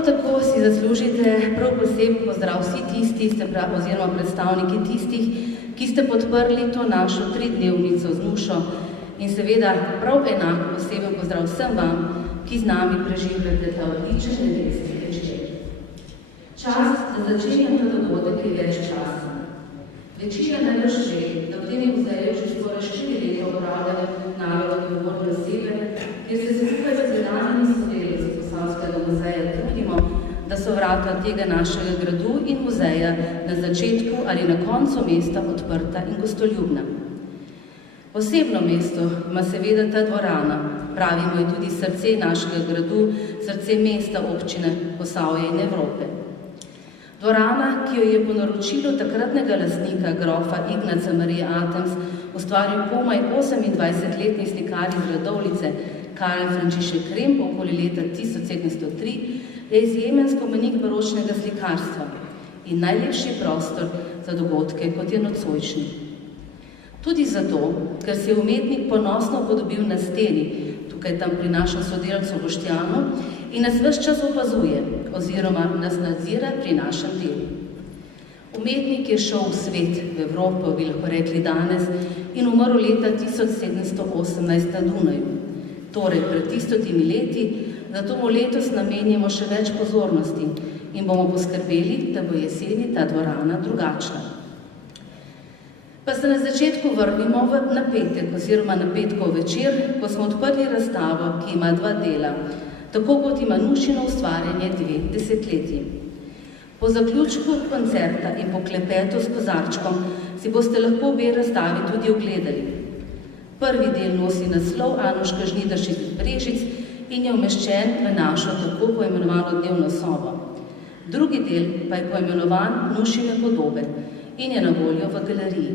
Prav tako si zaslužite prav poseben pozdrav vsi tisti, oziroma predstavniki tistih, ki ste podprli to našo 3-dnevnico z Nušo in seveda prav enako poseben pozdrav vsem vam, ki z nami preživljate ta odličen nedeljski večer. Čas, da začenjam ta dogodek je več časa. Večina najbolj že, da v tem muzeju že skoraj 4 leta upravljajo nalogo odgovorne osebe, kjer se skupaj z sedanjimi sodelavci Posavskega muzeja trudimo, da so vrata tega našega gradu in muzeja na začetku ali na koncu mesta odprta in gostoljubna. Posebno mesto ima seveda ta dvorana, pravimo je tudi srce našega gradu, srce mesta občine Posavje in Evrope. Dvorana, ki jo je po naročilu takratnega lastnika, grofa Ignaca Marije Atems, ustvaril komaj 28-letni slikar iz Radovljice, Karel Frančišek Kremp, okoli leta 1703, je izjemen spomenik baročnega slikarstva in najlepši prostor za dogodke, kot je nocojšnji. Tudi zato, ker se je umetnik ponosno podobil na steni, tukaj tam pri našem sodelavcu Boštjanu, in nas ves čas opazuje, oziroma nas nadzira pri našem delu. Umetnik je šel v svet, v Evropo, bi lahko rekli danes, in umrl leta 1718 na Dunaju. Torej, pred 300 leti, zato mu letos namenjamo še več pozornosti in bomo poskrbeli, da bo jeseni ta dvorana drugačna. Pa se na začetku vrnimo na petek, oziroma na petkov večer, ko smo odprli razstavo, ki ima 2 dela, tako kot ima Nušino ustvarjanje 2 desetletji. Po zaključku koncerta in po klepetu s kozarčkom si boste lahko obe razstavi tudi ogledali. Prvi del nosi naslov Anuška Žnidaršič iz Brežic in je umeščen v našo tako poimenovano dnevno sobo. Drugi del pa je poimenovan Nušine podobe in je na voljo v galeriji.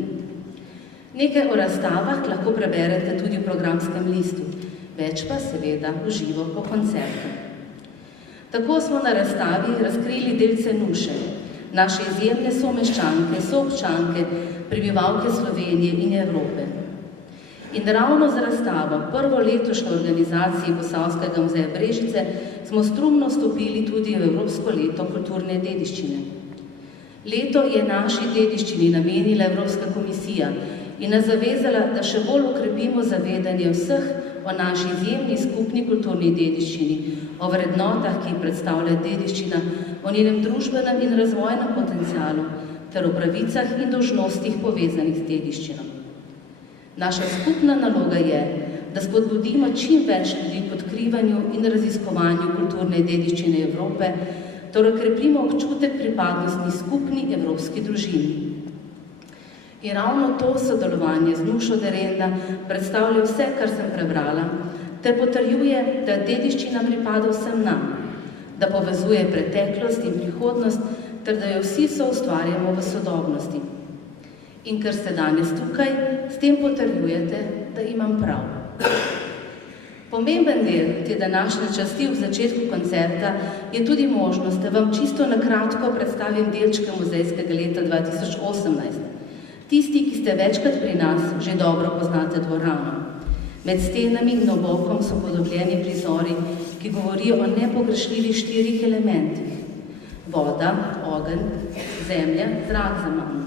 Nekaj o razstavah lahko preberete tudi v programskem listu, več pa seveda v živo po koncertu. Tako smo na razstavi razkrili delce Nuše, naše izjemne someščanke, soobčanke, prebivalke Slovenije in Evrope. In ravno z razstavo, prvo letošnjo organizaciji Posavskega muzeja Brežice, smo strumno stopili tudi v Evropsko leto kulturne dediščine. Leto je naši dediščini namenila Evropska komisija in nas zavezala, da še bolj okrepimo zavedanje vseh o naši izjemni skupni kulturni dediščini, o vrednotah, ki jih predstavlja dediščina, o njenem družbenem in razvojnem potencialu, ter o pravicah in dolžnostih povezanih z dediščino. Naša skupna naloga je, da spodbudimo čim več ljudi k odkrivanju in raziskovanju kulturne dediščine Evrope, torej krepimo občutek pripadnosti skupni evropski družini. In ravno to sodelovanje z Nušo Derenda predstavlja vse, kar sem prebrala, ter potrjuje, da dediščina pripada vsem nam, da povezuje preteklost in prihodnost, ter da jo vsi soustvarjamo v sodobnosti. In ker ste danes tukaj, s tem potrjujete, da imam prav. Pomemben del te današnje časti v začetku koncerta je tudi možnost, da vam čisto na kratko predstavim delčke muzejskega leta 2018. Tisti, ki ste večkrat pri nas, že dobro poznate dvorano. Med stenami in obokom so podobljeni prizori, ki govorijo o nepogrešljivih 4 elementih. Voda, ogenj, zemlja, zrak za mano.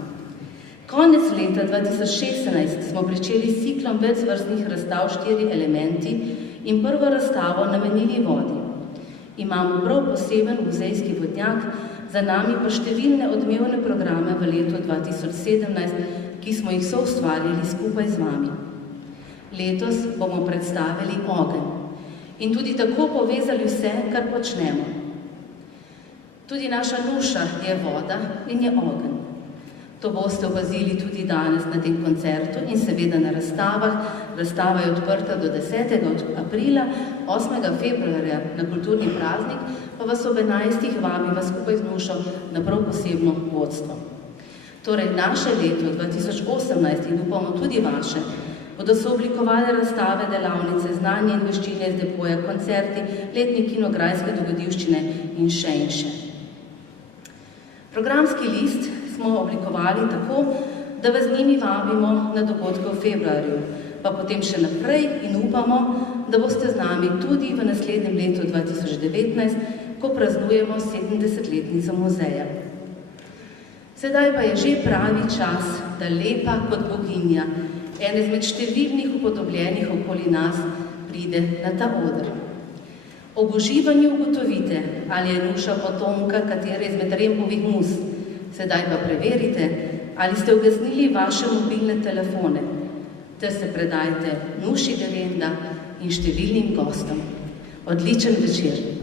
Konec leta 2016 smo pričeli s ciklom večvrstnih razstav 4 elementi in prvo razstavo namenili vodi. Imamo prav poseben muzejski vodnjak, za nami pa številne odmevne programe v letu 2017, ki smo jih soustvarjali skupaj z vami. Letos bomo predstavili ogenj in tudi tako povezali vse, kar počnemo. Tudi naša Nuša je voda in je ogenj. To boste opazili tudi danes na tem koncertu in seveda na razstavah. Razstava je odprta do 10. aprila, 8. februarja na kulturni praznik, pa vas ob 11. vabiva skupaj z Nušo na prav posebno vodstvo. Torej, naše leto 2018 in upamo tudi vaše, bodo se oblikovale razstave, delavnice, znanje in veščine iz depoja, koncerti, letni kinograjske dogodivščine in še in še. Programski list smo oblikovali tako, da vas z njimi vabimo na dogodke v februarju, pa potem še naprej in upamo, da boste z nami tudi v naslednjem letu 2019, ko praznujemo 70-letnico muzeja. Sedaj pa je že pravi čas, da lepa kot boginja, ena izmed številnih upodobljenih okoli nas, pride na ta oder. Ob uživanju ugotovite, ali je Nuša potomka katere izmed Rempovih mus. Sedaj pa preverite, ali ste ugasnili vaše mobilne telefone, ter se predajte Nuši Derenda in številnim gostom. Odličen večer!